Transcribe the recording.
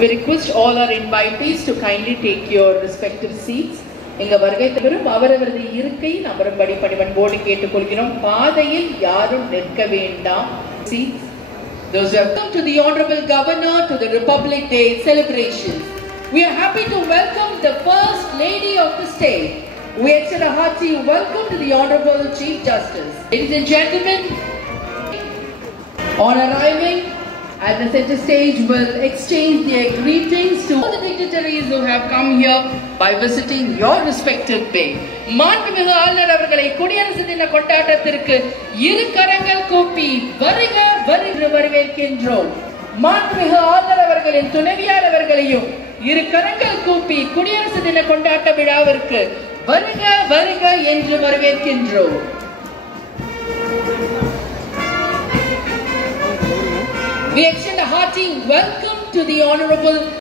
We request all our invitees to kindly take your respective seats. இங்க வருகை தரும் அவரவரது இருக்கை அமரும்படி பணிவன்போடு கேட்டுக்கொள்கிறோம். பாதையில் யாரும் நிற்க வேண்டாம். Seats. Those who have come to the Honorable Governor to the Republic Day celebrations. We are happy to welcome the First Lady of the state. We extend a hearty welcome to the Honorable Chief Justice. Ladies and gentlemen, on arriving at the center stage, will exchange their greetings to all the dignitaries who have come here by visiting your respective bay. மாண்புமிகு ஆளுநர் அவர்களை குடியரசு தின கொண்டாட்டத்திற்கு இரு கரங்கள் கூப்பி வருக வருக வரவேற்கின்றோம். மாண்புமிகு ஆளுநர் அவர்களின் துணைவியார் அவர்களையும் இரு கரங்கள் கூப்பி குடியரசு தின கொண்டாட்ட விழாவிற்கு வருக வருக என்று வரவேற்கின்றோம். We extend a hearty welcome to the Honorable